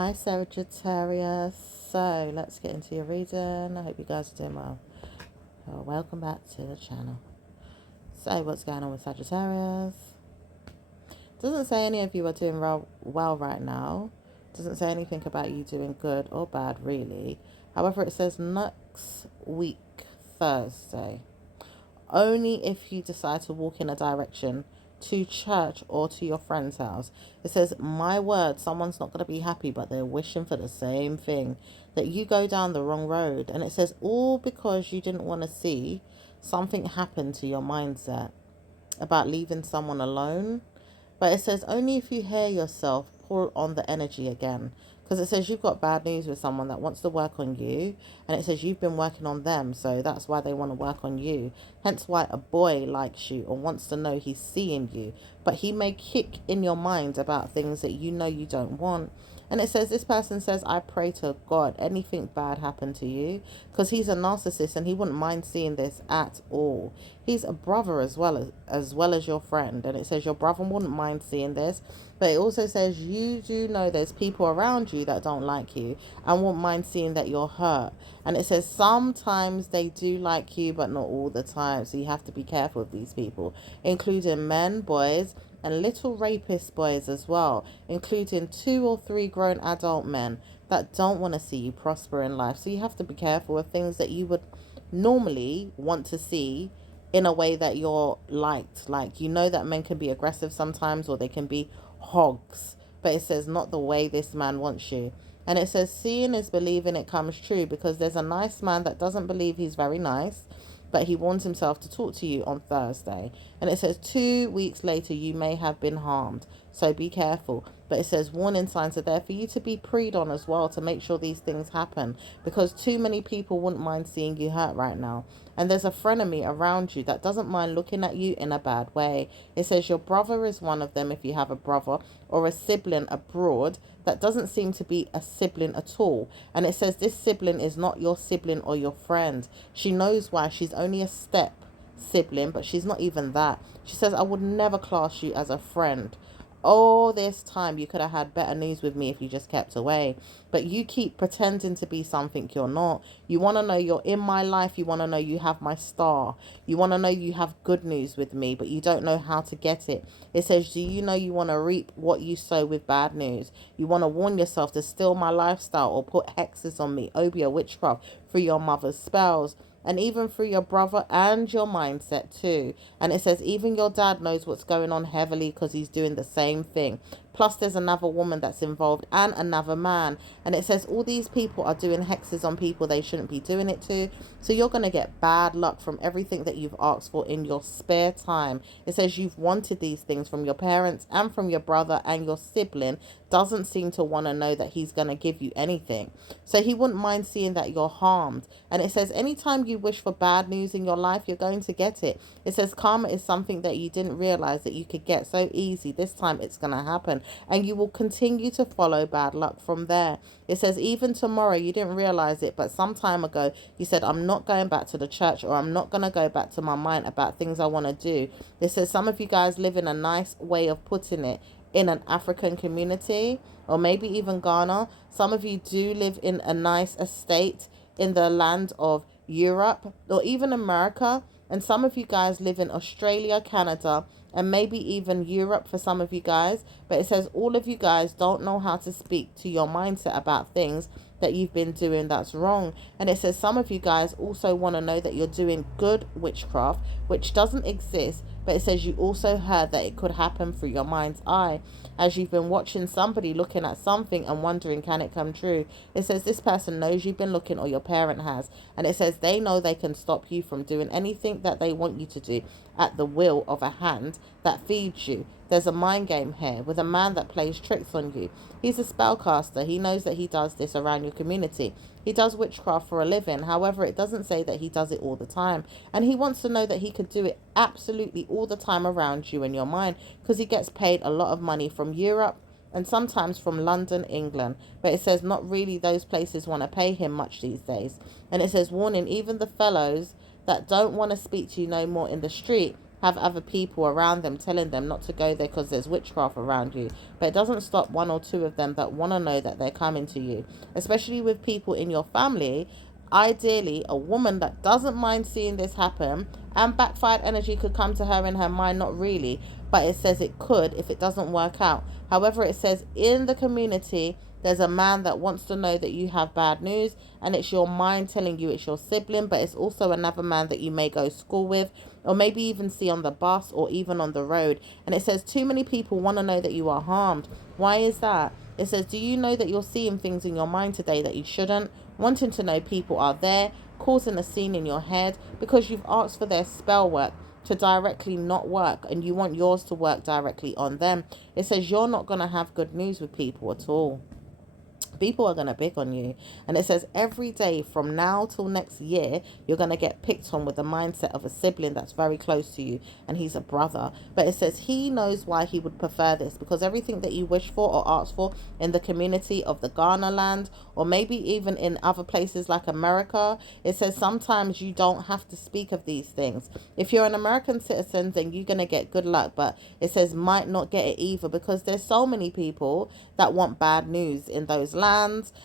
Hi Sagittarius. So let's get into your reading. I hope you guys are doing well. Welcome back to the channel. So what's going on with Sagittarius? Doesn't say any of you are doing well right now. Doesn't say anything about you doing good or bad really. However, it says next week, Thursday. Only if you decide to walk in a direction to church or to your friend's house. It says, my word, someone's not going to be happy, but they're wishing for the same thing, that you go down the wrong road. And it says, all because you didn't want to see something happen to your mindset about leaving someone alone. But it says, only if you hear yourself pull on the energy again. Because it says you've got bad news with someone that wants to work on you. And it says you've been working on them. So that's why they want to work on you. Hence why a boy likes you or wants to know he's seeing you. But he may kick in your mind about things that you know you don't want. And it says, this person says, I pray to God anything bad happen to you. Because he's a narcissist and he wouldn't mind seeing this at all. He's a brother as well as your friend. And it says your brother wouldn't mind seeing this. But it also says you do know there's people around you that don't like you and won't mind seeing that you're hurt. And it says sometimes they do like you, but not all the time. So you have to be careful with these people, including men, boys, and little rapist boys as well, including 2 or 3 grown adult men that don't want to see you prosper in life. So you have to be careful with things that you would normally want to see in a way that you're liked. Like, you know that men can be aggressive sometimes, or they can be hogs, but it says not the way this man wants you. And it says seeing is believing, it comes true, because there's a nice man that doesn't believe he's very nice, but he warns himself to talk to you on Thursday. And it says 2 weeks later you may have been harmed, so be careful. But it says warning signs are there for you to be preyed on as well, to make sure these things happen, because too many people wouldn't mind seeing you hurt right now. And there's a frenemy around you that doesn't mind looking at you in a bad way. It says your brother is one of them if you have a brother, or a sibling abroad that doesn't seem to be a sibling at all. And it says this sibling is not your sibling or your friend. She knows why. She's only a step sibling, but she's not even that. She says, I would never class you as a friend. All this time you could have had better news with me if you just kept away, but you keep pretending to be something you're not. You want to know you're in my life. You want to know you have my star. You want to know you have good news with me, but you don't know how to get it. It says, do you know you want to reap what you sow with bad news? You want to warn yourself to steal my lifestyle or put hexes on me, obeah, witchcraft, through your mother's spells, and even through your brother and your mindset too. And it says even your dad knows what's going on heavily, because he's doing the same thing. Plus there's another woman that's involved and another man. And it says all these people are doing hexes on people they shouldn't be doing it to. So you're going to get bad luck from everything that you've asked for in your spare time. It says you've wanted these things from your parents and from your brother, and your sibling doesn't seem to want to know that he's going to give you anything. So he wouldn't mind seeing that you're harmed. And it says anytime you wish for bad news in your life, you're going to get it. It says karma is something that you didn't realize that you could get so easy. This time it's going to happen, and you will continue to follow bad luck from there. It says even tomorrow, you didn't realize it, but some time ago you said, I'm not going back to the church, or I'm not going to go back to my mind about things I want to do. It says some of you guys live in a nice way of putting it in an African community, or maybe even Ghana. Some of you do live in a nice estate in the land of Europe or even America. And some of you guys live in Australia, Canada, and maybe even Europe for some of you guys. But it says all of you guys don't know how to speak to your mindset about things that you've been doing that's wrong. And it says some of you guys also want to know that you're doing good witchcraft, which doesn't exist. But it says you also heard that it could happen through your mind's eye, as you've been watching somebody looking at something and wondering, can it come true? It says this person knows you've been looking, or your parent has. And it says they know they can stop you from doing anything that they want you to do at the will of a hand that feeds you. There's a mind game here with a man that plays tricks on you. He's a spellcaster. He knows that he does this around your community. He does witchcraft for a living. However, it doesn't say that he does it all the time. And he wants to know that he could do it absolutely all the time around you in your mind, because he gets paid a lot of money from Europe and sometimes from London, England. But it says not really those places want to pay him much these days. And it says warning, even the fellows that don't want to speak to you no more in the street have other people around them telling them not to go there because there's witchcraft around you. But it doesn't stop one or two of them that want to know that they're coming to you, especially with people in your family. Ideally, a woman that doesn't mind seeing this happen, and backfired energy could come to her in her mind, not really, but it says it could if it doesn't work out. However, it says in the community, there's a man that wants to know that you have bad news, and it's your mind telling you it's your sibling, but it's also another man that you may go to school with, or maybe even see on the bus or even on the road. And it says too many people want to know that you are harmed. Why is that? It says, do you know that you're seeing things in your mind today that you shouldn't? Wanting to know people are there, causing a scene in your head because you've asked for their spell work to directly not work, and you want yours to work directly on them. It says you're not going to have good news with people at all. People are going to pick on you. And it says every day from now till next year, you're going to get picked on with the mindset of a sibling that's very close to you, and he's a brother. But it says he knows why he would prefer this, because everything that you wish for or ask for in the community of the Ghana land, or maybe even in other places like America, it says sometimes you don't have to speak of these things. If you're an American citizen, then you're going to get good luck, but it says might not get it either, because there's so many people that want bad news in those lands,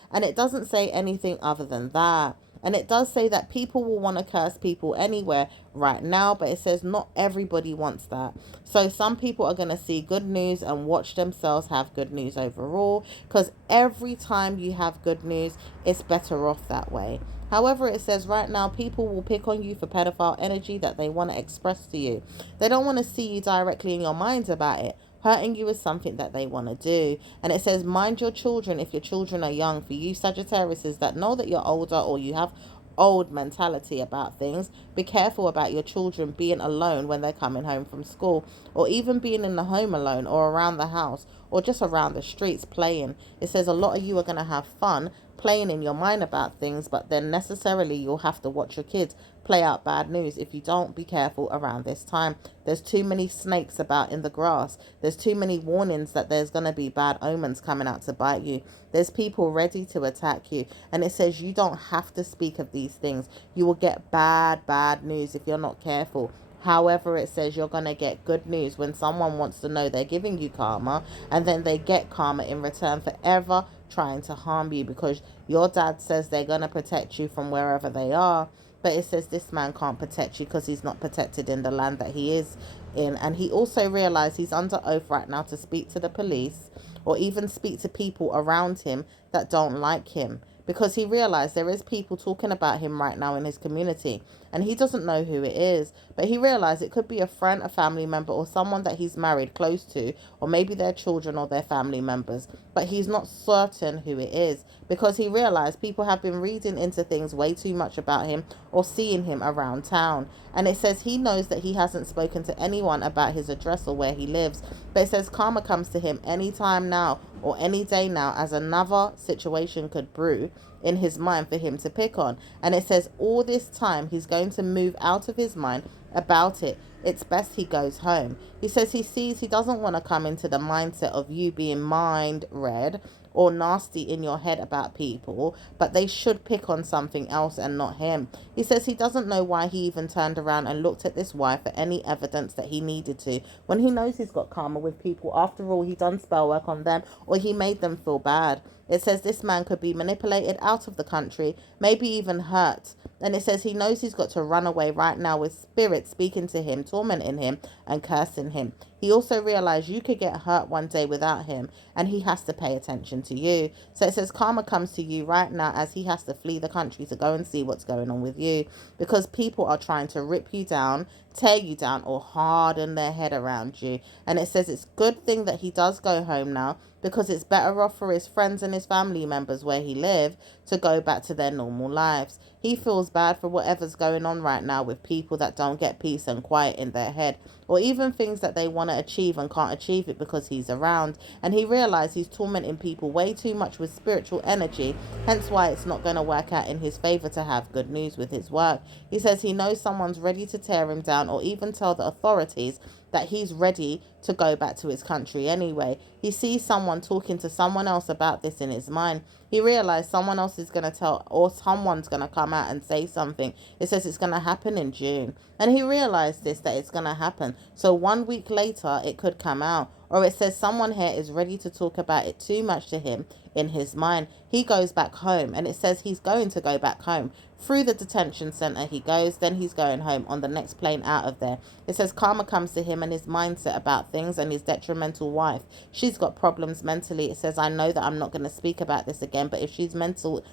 and it doesn't say anything other than that. And it does say that people will want to curse people anywhere right now, but it says not everybody wants that. So some people are going to see good news and watch themselves have good news overall, because every time you have good news, it's better off that way. However, it says right now people will pick on you for pedophile energy that they want to express to you. They don't want to see you directly in your minds about it. Hurting you is something that they want to do. And it says, mind your children if your children are young. For you Sagittariuses that know that you're older, or you have old mentality about things, be careful about your children being alone when they're coming home from school, or even being in the home alone, or around the house, or just around the streets playing. It says a lot of you are going to have fun playing in your mind about things, but then necessarily you'll have to watch your kids play out bad news if you don't be careful around this time. There's too many snakes about in the grass. There's too many warnings that there's going to be bad omens coming out to bite you. There's people ready to attack you. And it says you don't have to speak of these things. You will get bad news if you're not careful. However, it says you're going to get good news when someone wants to know they're giving you karma, and then they get karma in return for ever trying to harm you, because your dad says they're going to protect you from wherever they are. But it says this man can't protect you because he's not protected in the land that he is in. And he also realized he's under oath right now to speak to the police, or even speak to people around him that don't like him, because he realized there is people talking about him right now in his community, and he doesn't know who it is. But he realized it could be a friend, a family member, or someone that he's married close to, or maybe their children or their family members, but he's not certain who it is, because he realized people have been reading into things way too much about him, or seeing him around town. And it says he knows that he hasn't spoken to anyone about his address or where he lives, but it says karma comes to him anytime now, or any day now, as another situation could brew in his mind for him to pick on. And it says all this time he's going to move out of his mind about it. It's best he goes home. He says he sees he doesn't want to come into the mindset of you being mind read or nasty in your head about people, but they should pick on something else and not him. He says he doesn't know why he even turned around and looked at this wife for any evidence that he needed to, when he knows he's got karma with people. After all, he done spell work on them, or he made them feel bad. It says this man could be manipulated out of the country, maybe even hurt. And it says he knows he's got to run away right now with spirits speaking to him, tormenting him and cursing him. He also realized you could get hurt one day without him, and he has to pay attention to you. So it says karma comes to you right now as he has to flee the country to go and see what's going on with you, because people are trying to rip you down, tear you down, or harden their head around you. And it says it's a good thing that he does go home now, because it's better off for his friends and his family members where he lives to go back to their normal lives. He feels bad for whatever's going on right now with people that don't get peace and quiet in their head, or even things that they want to achieve and can't achieve it because he's around. And he realized he's tormenting people way too much with spiritual energy, hence why it's not going to work out in his favor to have good news with his work. He says he knows someone's ready to tear him down, or even tell the authorities that he's ready to go back to his country anyway. He sees someone talking to someone else about this in his mind. He realized someone else is going to tell, or someone's going to come out and say something. It says it's going to happen in June. And he realized this, that it's going to happen. So 1 week later, it could come out. Or it says someone here is ready to talk about it too much to him in his mind. He goes back home, and it says he's going to go back home. Through the detention center he goes, then he's going home on the next plane out of there. It says karma comes to him and his mindset about things and his detrimental wife. She's got problems mentally. It says, I know that I'm not going to speak about this again, but if she's mental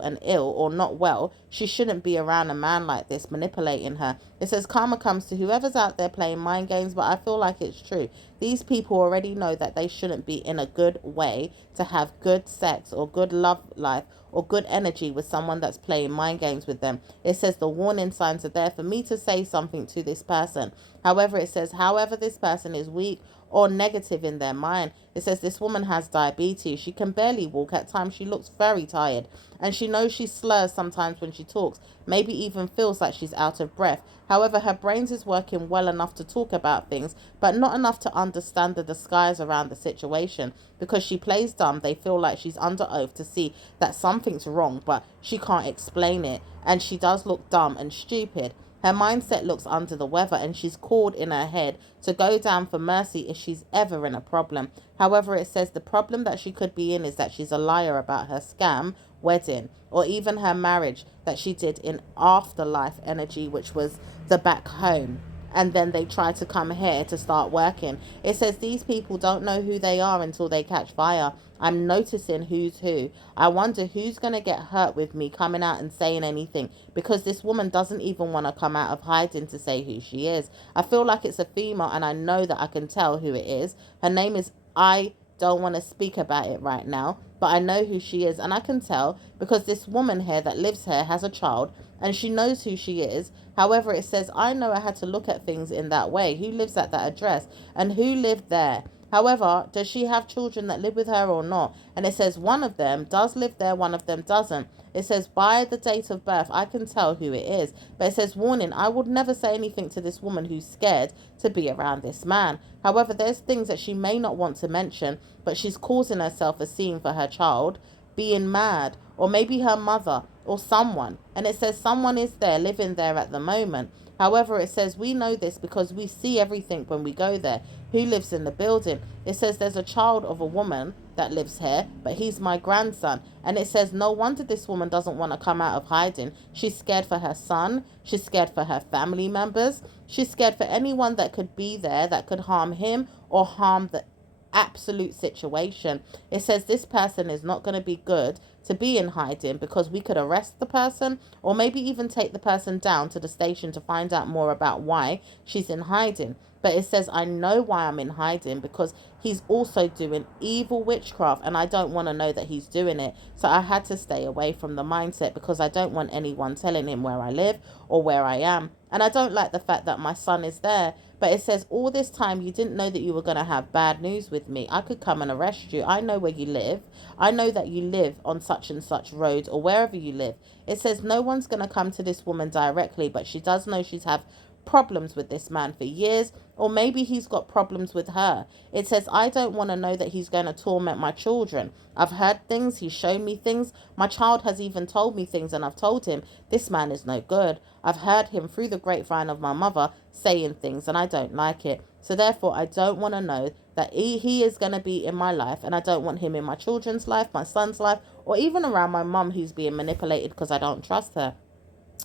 and ill or not well, she shouldn't be around a man like this manipulating her. It says karma comes to whoever's out there playing mind games, but I feel like it's true. These people already know that they shouldn't be in a good way to have good sex or good love life or good energy with someone that's playing mind games with them. It says the warning signs are there for me to say something to this person. However, it says, however this person is weak or negative in their mind. It says this woman has diabetes. She can barely walk. At times she looks very tired, and she knows she slurs sometimes when she talks, maybe even feels like she's out of breath. However, her brains is working well enough to talk about things, but not enough to understand the disguise around the situation. Because she plays dumb, they feel like she's under oath to see that something's wrong, but she can't explain it, and she does look dumb and stupid. Her mindset looks under the weather, and she's called in her head to go down for mercy if she's ever in a problem. However, it says the problem that she could be in is that she's a liar about her scam wedding, or even her marriage that she did in afterlife energy, which was the back home. And then they try to come here to start working. It says these people don't know who they are until they catch fire. I'm noticing who's who. I wonder who's going to get hurt with me coming out and saying anything, because this woman doesn't even want to come out of hiding to say who she is. I feel like it's a female, and I know that I can tell who it is. Her name is, I don't want to speak about it right now, but I know who she is, and I can tell because this woman here that lives here has a child, and she knows who she is. However, it says, I know I had to look at things in that way. Who lives at that address and who lived there? However, does she have children that live with her or not? And it says one of them does live there, one of them doesn't. It says by the date of birth, I can tell who it is. But it says, warning, I would never say anything to this woman who's scared to be around this man. However, there's things that she may not want to mention, but she's causing herself a scene for her child being mad, or maybe her mother or someone. And it says someone is there living there at the moment. However, it says we know this because we see everything when we go there. Who lives in the building? It says there's a child of a woman that lives here, but he's my grandson. And it says no wonder this woman doesn't want to come out of hiding. She's scared for her son. She's scared for her family members. She's scared for anyone that could be there that could harm him or harm the absolute situation. It says this person is not going to be good to be in hiding, because we could arrest the person or maybe even take the person down to the station to find out more about why she's in hiding. But it says I know why I'm in hiding, because he's also doing evil witchcraft, and I don't want to know that he's doing it. So I had to stay away from the mindset, because I don't want anyone telling him where I live or where I am. And I don't like the fact that my son is there. But it says all this time you didn't know that you were going to have bad news with me. I could come and arrest you. I know where you live. I know that you live on such and such road, or wherever you live. It says no one's going to come to this woman directly, but she does know she's had problems with this man for years, or maybe he's got problems with her. It says I don't want to know that he's going to torment my children. I've heard things, he's shown me things, my child has even told me things, and I've told him this man is no good. I've heard him through the grapevine of my mother saying things, and I don't like it. So therefore I don't want to know that he is going to be in my life, and I don't want him in my children's life, my son's life, or even around my mum who's being manipulated because I don't trust her.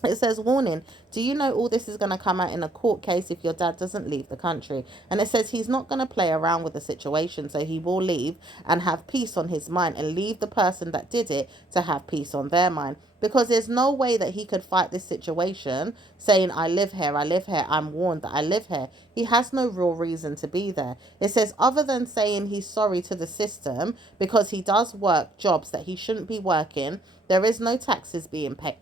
It says, warning, do you know all this is going to come out in a court case if your dad doesn't leave the country? And it says he's not going to play around with the situation, so he will leave and have peace on his mind, and leave the person that did it to have peace on their mind. Because there's no way that he could fight this situation saying, I live here, I'm warned that I live here. He has no real reason to be there. It says, other than saying he's sorry to the system because he does work jobs that he shouldn't be working, there is no taxes being paid.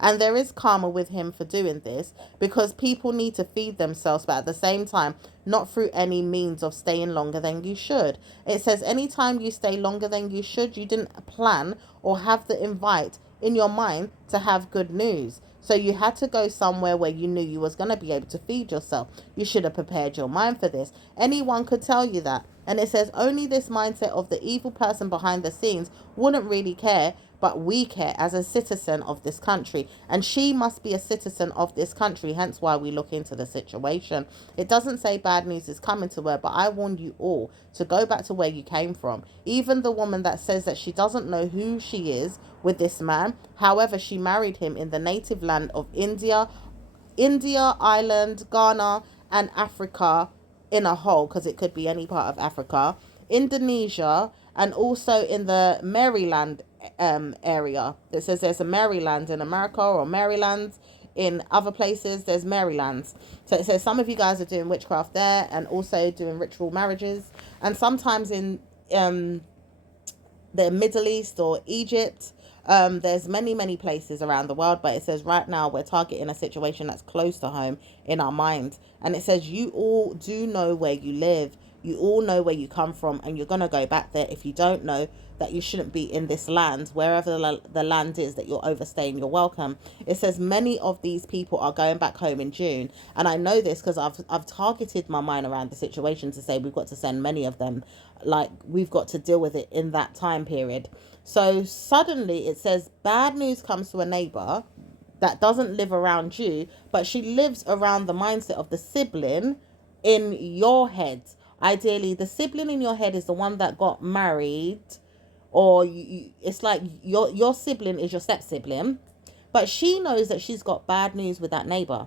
And there is karma with him for doing this, because people need to feed themselves, but at the same time, not through any means of staying longer than you should. It says anytime you stay longer than you should, you didn't plan or have the invite in your mind to have good news. So you had to go somewhere where you knew you was going to be able to feed yourself. You should have prepared your mind for this. Anyone could tell you that. And it says only this mindset of the evil person behind the scenes wouldn't really care, but we care as a citizen of this country. And she must be a citizen of this country, hence why we look into the situation. It doesn't say bad news is coming to her, but I warn you all to go back to where you came from. Even the woman that says that she doesn't know who she is with this man, however, she married him in the native land of India, Ireland, Ghana, and Africa in a whole, because it could be any part of Africa, Indonesia, and also in the Maryland area. It says there's a Maryland in America, or Maryland in other places. There's Marylands. So it says some of you guys are doing witchcraft there, and also doing ritual marriages, and sometimes in the Middle East or Egypt. There's many places around the world, but it says right now we're targeting a situation that's close to home in our mind. And it says you all do know where you live, you all know where you come from, and you're going to go back there. If you don't know that you shouldn't be in this land, wherever the land is that you're overstaying, you're welcome. It says many of these people are going back home in June, and I know this because I've targeted my mind around the situation to say we've got to send many of them, like we've got to deal with it in that time period. So suddenly it says bad news comes to a neighbor that doesn't live around you, but she lives around the mindset of the sibling in your head. Ideally, the sibling in your head is the one that got married, or it's like your sibling is your step sibling, but she knows that she's got bad news with that neighbor.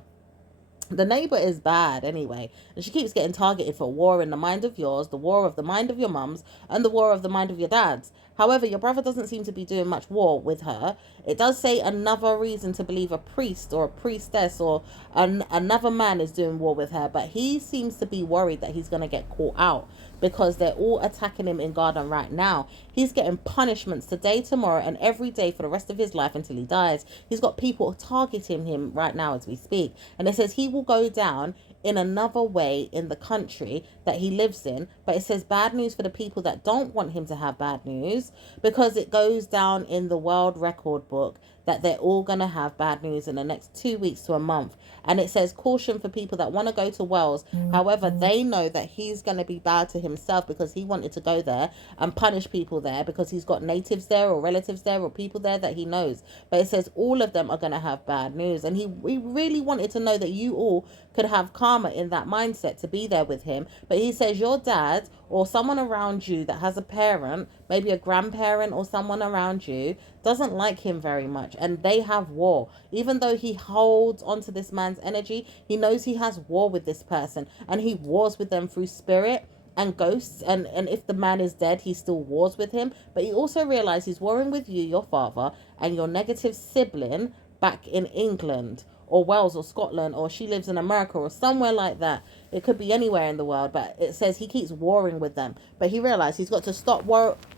The neighbor is bad anyway, and she keeps getting targeted for war in the mind of yours, the war of the mind of your mums, and the war of the mind of your dads. However, your brother doesn't seem to be doing much war with her. It does say another reason to believe a priest or a priestess or another man is doing war with her, but he seems to be worried that he's going to get caught out because they're all attacking him in garden right now. He's getting punishments today, tomorrow, and every day for the rest of his life until he dies. He's got people targeting him right now as we speak. And it says he will go down in another way in the country that he lives in. But it says bad news for the people that don't want him to have bad news, because it goes down in the world record book that they're all going to have bad news in the next 2 weeks to a month. And it says caution for people that want to go to Wales. However, they know that he's going to be bad to himself because he wanted to go there and punish people there because he's got natives there or relatives there or people there that he knows. But it says all of them are going to have bad news. And he really wanted to know that you all could have karma in that mindset to be there with him. But he says your dad or someone around you that has a parent, maybe a grandparent or someone around you, doesn't like him very much, and they have war. Even though he holds onto this man's energy, he knows he has war with this person, and he wars with them through spirit and ghosts, and if the man is dead, he still wars with him. But he also realizes he's warring with you, your father, and your negative sibling back in England or Wales or Scotland, or she lives in America or somewhere like that. It could be anywhere in the world, but it says he keeps warring with them. But he realized he's got to stop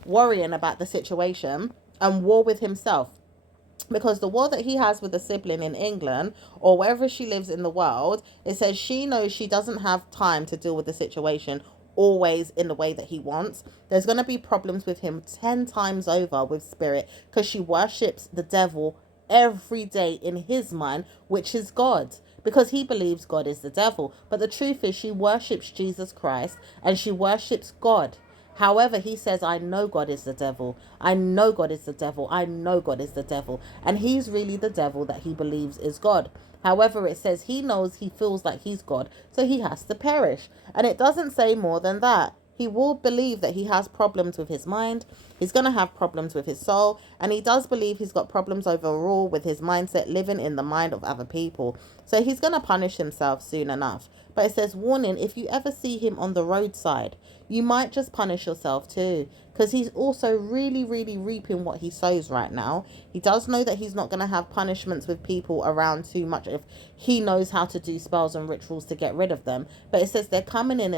worrying about the situation and war with himself. Because the war that he has with a sibling in England or wherever she lives in the world, it says she knows she doesn't have time to deal with the situation always in the way that he wants. There's going to be problems with him 10 times over with spirit, because she worships the devil every day in his mind, which is God, because he believes God is the devil. But the truth is she worships Jesus Christ and she worships God. However, he says, I know God is the devil. I know God is the devil. I know God is the devil. And he's really the devil that he believes is God. However, it says he knows he feels like he's God, so he has to perish. And it doesn't say more than that. He will believe that he has problems with his mind. He's going to have problems with his soul. And he does believe he's got problems overall with his mindset, living in the mind of other people. So he's going to punish himself soon enough. But it says, warning, if you ever see him on the roadside, you might just punish yourself too, because he's also really reaping what he sows right now. He does know that he's not going to have punishments with people around too much if he knows how to do spells and rituals to get rid of them. But it says they're coming in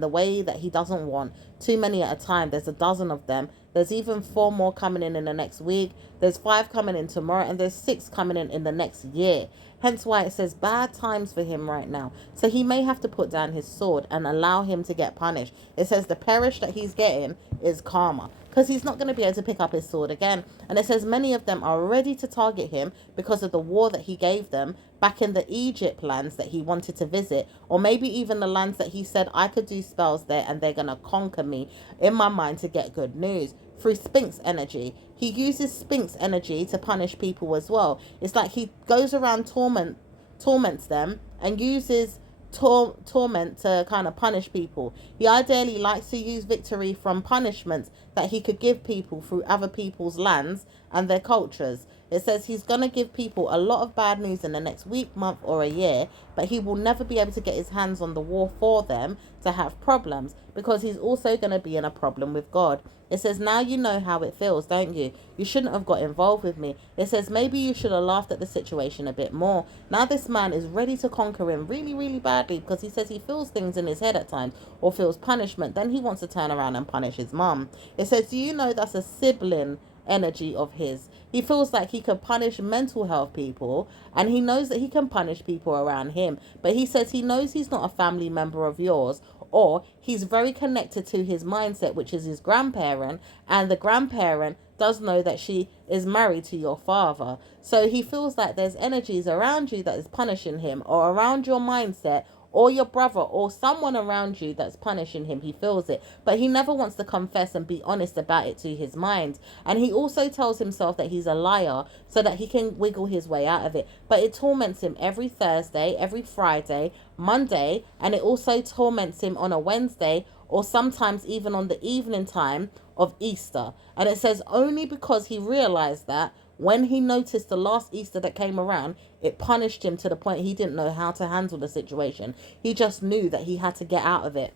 the way that he doesn't want. Too many at a time. There's a dozen of them. There's even 4 more coming in the next week. There's 5 coming in tomorrow, and there's 6 coming in the next year. Hence why it says bad times for him right now. So he may have to put down his sword and allow him to get punished. It says the perish that he's getting is karma, because he's not going to be able to pick up his sword again. And it says many of them are ready to target him because of the war that he gave them back in the Egypt lands that he wanted to visit, or maybe even the lands that he said I could do spells there and they're going to conquer me in my mind to get good news. Through Sphinx energy, he uses Sphinx energy to punish people as well. It's like he goes around torments them and uses torment to kind of punish people. He ideally likes to use victory from punishments that he could give people through other people's lands and their cultures. It says he's going to give people a lot of bad news in the next week, month, or a year, but he will never be able to get his hands on the war for them to have problems, because he's also going to be in a problem with God. It says, now you know how it feels, don't you? You shouldn't have got involved with me. It says, maybe you should have laughed at the situation a bit more. Now this man is ready to conquer him really, really badly, because he says he feels things in his head at times, or feels punishment. Then he wants to turn around and punish his mum. It says, do you know that's a sibling energy of his? He feels like he can punish mental health people, and he knows that he can punish people around him, but he says he knows he's not a family member of yours, or he's very connected to his mindset, which is his grandparent, and the grandparent does know that she is married to your father. So he feels like there's energies around you that is punishing him, or around your mindset, or your brother, or someone around you that's punishing him. He feels it, but he never wants to confess and be honest about it to his mind. And he also tells himself that he's a liar so that he can wiggle his way out of it. But it torments him every Thursday, every Friday, Monday, and it also torments him on a Wednesday, or sometimes even on the evening time of Easter. And it says only because he realized that when he noticed the last Easter that came around, it punished him to the point he didn't know how to handle the situation. He just knew that he had to get out of it.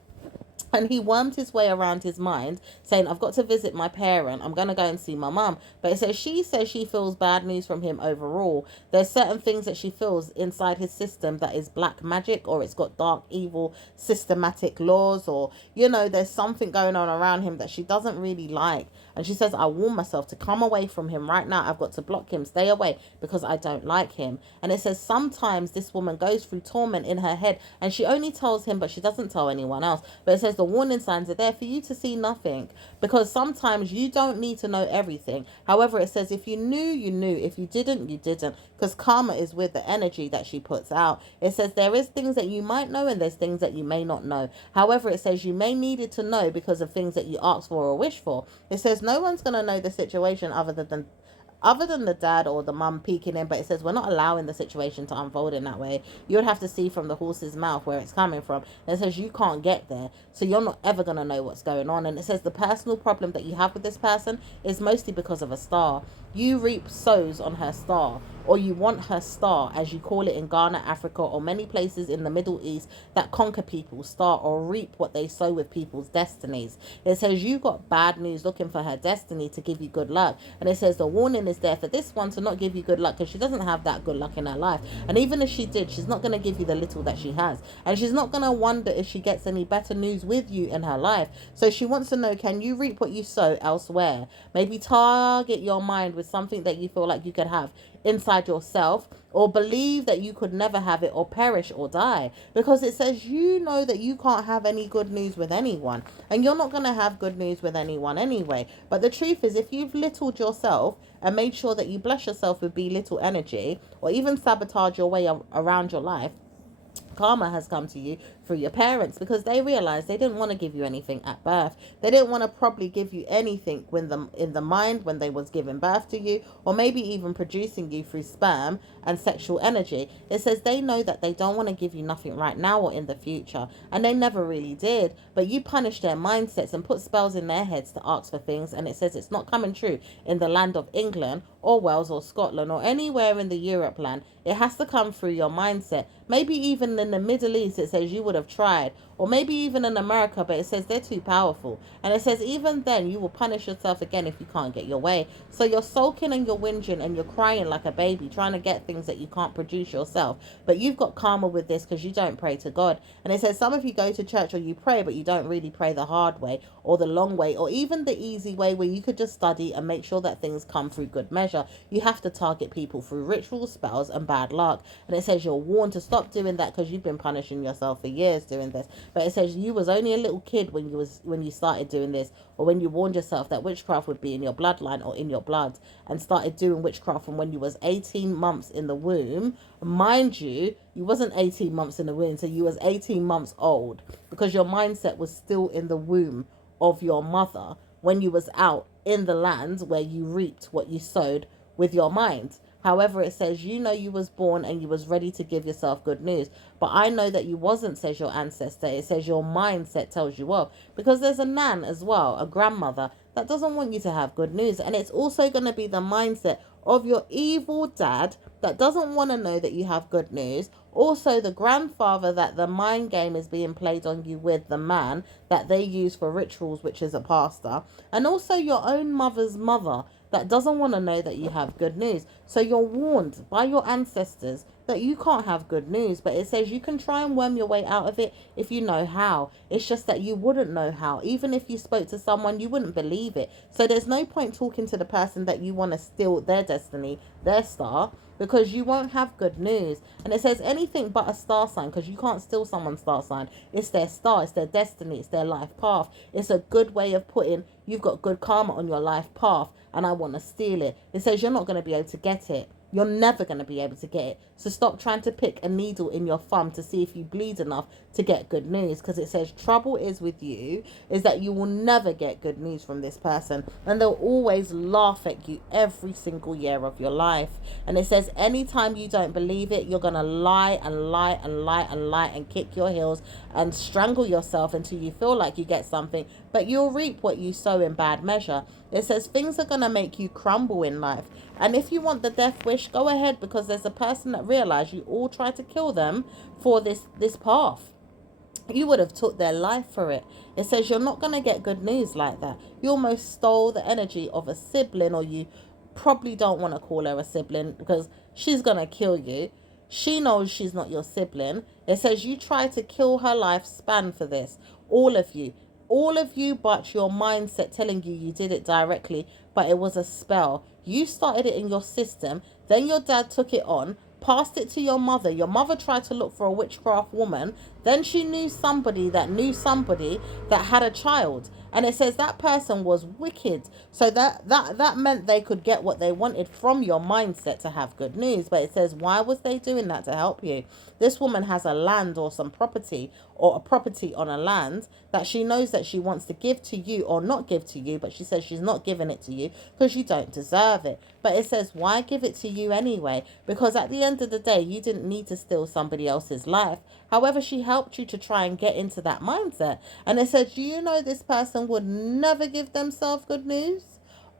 And he wormed his way around his mind, saying, I've got to visit my parent. I'm going to go and see my mum. But it says she feels bad news from him overall. There's certain things that she feels inside his system that is black magic, or it's got dark, evil, systematic laws, or, there's something going on around him that she doesn't really like. And she says, I warn myself to come away from him right now. I've got to block him, stay away, because I don't like him. And it says sometimes this woman goes through torment in her head, and she only tells him, but she doesn't tell anyone else. But it says the warning signs are there for you to see nothing, because sometimes you don't need to know everything. However, it says if you knew, you knew. If you didn't, you didn't, because karma is with the energy that she puts out. It says there is things that you might know and there's things that you may not know. However, it says you may need it to know because of things that you ask for or wish for. It says no one's going to know the situation other than the dad or the mum peeking in, but it says we're not allowing the situation to unfold in that way. You would have to see from the horse's mouth where it's coming from. And it says you can't get there, so you're not ever going to know what's going on. And it says the personal problem that you have with this person is mostly because of a star. You reap sows on her star, or you want her star, as you call it in Ghana, Africa, or many places in the Middle East that conquer people's star, or reap what they sow with people's destinies. It says you got bad news looking for her destiny to give you good luck. And it says the warning is there for this one to not give you good luck, because she doesn't have that good luck in her life. And even if she did, she's not going to give you the little that she has. And she's not going to wonder if she gets any better news with you in her life. So she wants to know, can you reap what you sow elsewhere? Maybe target your mind with something that you feel like you could have inside yourself, or believe that you could never have it, or perish or die, because it says you know that you can't have any good news with anyone, and you're not going to have good news with anyone anyway. But the truth is, if you've littled yourself and made sure that you bless yourself with belittle energy, or even sabotage your way around your life, karma has come to you through your parents, because they realized they didn't want to give you anything at birth. They didn't want to probably give you anything in the mind when they was giving birth to you, or maybe even producing you through sperm and sexual energy. It says they know that they don't want to give you nothing right now or in the future, and they never really did. But you punish their mindsets and put spells in their heads to ask for things, and it says it's not coming true in the land of England or Wales or Scotland or anywhere in the Europe land. It has to come through your mindset. Maybe even in the Middle East, it says you would have have tried. Or maybe even in America, but it says they're too powerful. And it says even then you will punish yourself again if you can't get your way. So you're sulking and you're whinging and you're crying like a baby, trying to get things that you can't produce yourself. But you've got karma with this because you don't pray to God. And it says some of you go to church or you pray, but you don't really pray the hard way or the long way or even the easy way where you could just study and make sure that things come through good measure. You have to target people through rituals, spells, and bad luck. And it says you're warned to stop doing that because you've been punishing yourself for years doing this. But it says you was only a little kid when you started doing this, or when you warned yourself that witchcraft would be in your bloodline or in your blood, and started doing witchcraft from when you was 18 months in the womb. Mind you, you wasn't 18 months in the womb, so you was 18 months old because your mindset was still in the womb of your mother when you was out in the land where you reaped what you sowed with your mind. However, it says, you know, you was born and you was ready to give yourself good news. But I know that you wasn't, says your ancestor. It says your mindset tells you off. Because there's a nan as well, a grandmother, that doesn't want you to have good news. And it's also going to be the mindset of your evil dad that doesn't want to know that you have good news. Also, the grandfather that the mind game is being played on you with, the man that they use for rituals, which is a pastor. And also your own mother's mother that doesn't want to know that you have good news. So you're warned by your ancestors that you can't have good news, but it says you can try and worm your way out of it if you know how. It's just that you wouldn't know how. Even if you spoke to someone, you wouldn't believe it. So there's no point talking to the person that you want to steal their destiny, their star, because you won't have good news. And it says anything but a star sign, because you can't steal someone's star sign. It's their star, it's their destiny, it's their life path. It's a good way of putting, you've got good karma on your life path, and I want to steal it. It says you're not going to be able to get it. You're never going to be able to get it. So stop trying to pick a needle in your thumb to see if you bleed enough to get good news. Because it says trouble is with you is that you will never get good news from this person. And they'll always laugh at you every single year of your life. And it says anytime you don't believe it, you're going to lie and lie and lie and lie and kick your heels and strangle yourself until you feel like you get something. But you'll reap what you sow in bad measure. It says things are going to make you crumble in life. And if you want the death wish, go ahead, because there's a person that realized you all tried to kill them for this path. You would have took their life for it. It says you're not going to get good news like that. You almost stole the energy of a sibling, or you probably don't want to call her a sibling because she's going to kill you. She knows she's not your sibling. It says you tried to kill her lifespan for this. All of you. All of you, but your mindset telling you did it directly, but it was a spell. You started it in your system, then your dad took it on, passed it to your mother. Your mother tried to look for a witchcraft woman, then she knew somebody that had a child. And it says that person was wicked. So that meant they could get what they wanted from your mindset to have good news. But it says, why was they doing that? To help you. This woman has a land or some property, or a property on a land that she knows that she wants to give to you or not give to you. But she says she's not giving it to you because you don't deserve it. But it says, why give it to you anyway? Because at the end of the day, you didn't need to steal somebody else's life. However, she helped you to try and get into that mindset. And it said, do you know this person would never give themselves good news?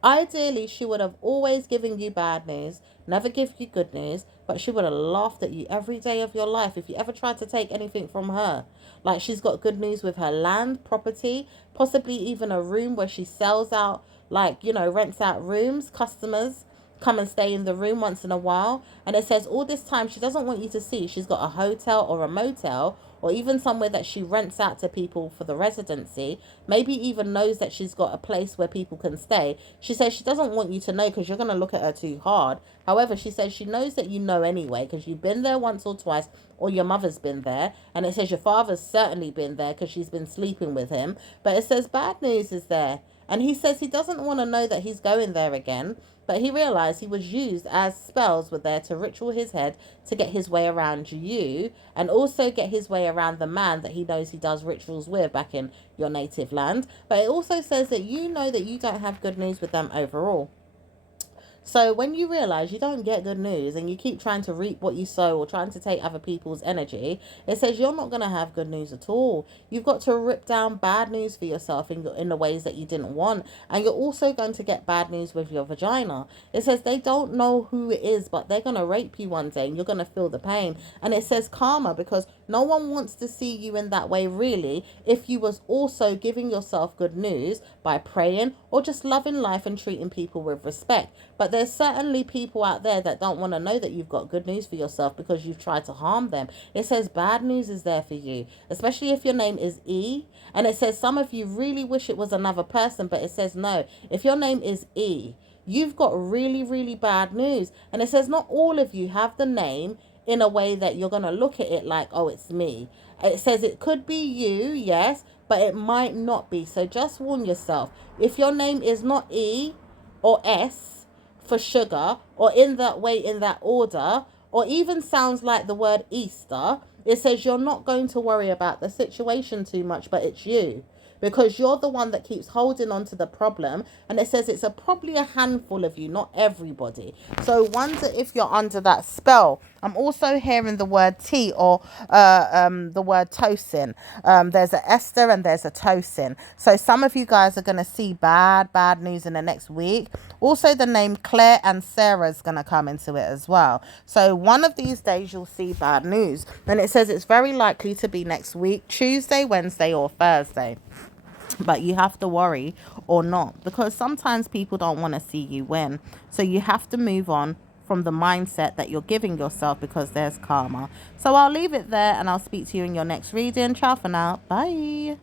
Ideally, she would have always given you bad news, never give you good news, but she would have laughed at you every day of your life if you ever tried to take anything from her. Like, she's got good news with her land, property, possibly even a room where she sells out, like, rents out rooms, customers come and stay in the room once in a while. And it says all this time she doesn't want you to see she's got a hotel or a motel, or even somewhere that she rents out to people for the residency, maybe even knows that she's got a place where people can stay. She says she doesn't want you to know because you're going to look at her too hard. However, she says she knows that you know anyway because you've been there once or twice, or your mother's been there. And it says your father's certainly been there because she's been sleeping with him. But it says bad news is there. And he says he doesn't want to know that he's going there again. But he realized he was used as spells were there to ritual his head to get his way around you, and also get his way around the man that he knows he does rituals with back in your native land. But it also says that you know that you don't have good news with them overall. So when you realize you don't get good news and you keep trying to reap what you sow or trying to take other people's energy, it says you're not going to have good news at all. You've got to rip down bad news for yourself in the ways that you didn't want. And you're also going to get bad news with your vagina. It says they don't know who it is, but they're going to rape you one day and you're going to feel the pain. And it says karma, because No one wants to see you in that way, really, if you was also giving yourself good news by praying or just loving life and treating people with respect. But there's certainly people out there that don't want to know that you've got good news for yourself because you've tried to harm them. It says bad news is there for you, especially if your name is E. And it says some of you really wish it was another person, but it says no. If your name is E, you've got really, really bad news. And it says not all of you have the name in a way that you're going to look at it like, oh, it's me. It says it could be you, yes, but it might not be. So just warn yourself. If your name is not E or S for sugar, or in that way, in that order, or even sounds like the word Easter, it says you're not going to worry about the situation too much, but it's you, because you're the one that keeps holding on to the problem. And it says it's probably a handful of you, not everybody. So wonder if you're under that spell. I'm also hearing the word T, or the word Tosin. There's a Esther and there's a Tosin. So some of you guys are going to see bad news in the next week. Also, the name Claire and Sarah is going to come into it as well. So one of these days you'll see bad news. And it says it's very likely to be next week, Tuesday, Wednesday or Thursday. But you have to worry or not, because sometimes people don't want to see you win. So you have to move on from the mindset that you're giving yourself, because there's karma. So I'll leave it there and I'll speak to you in your next reading. Ciao for now. Bye.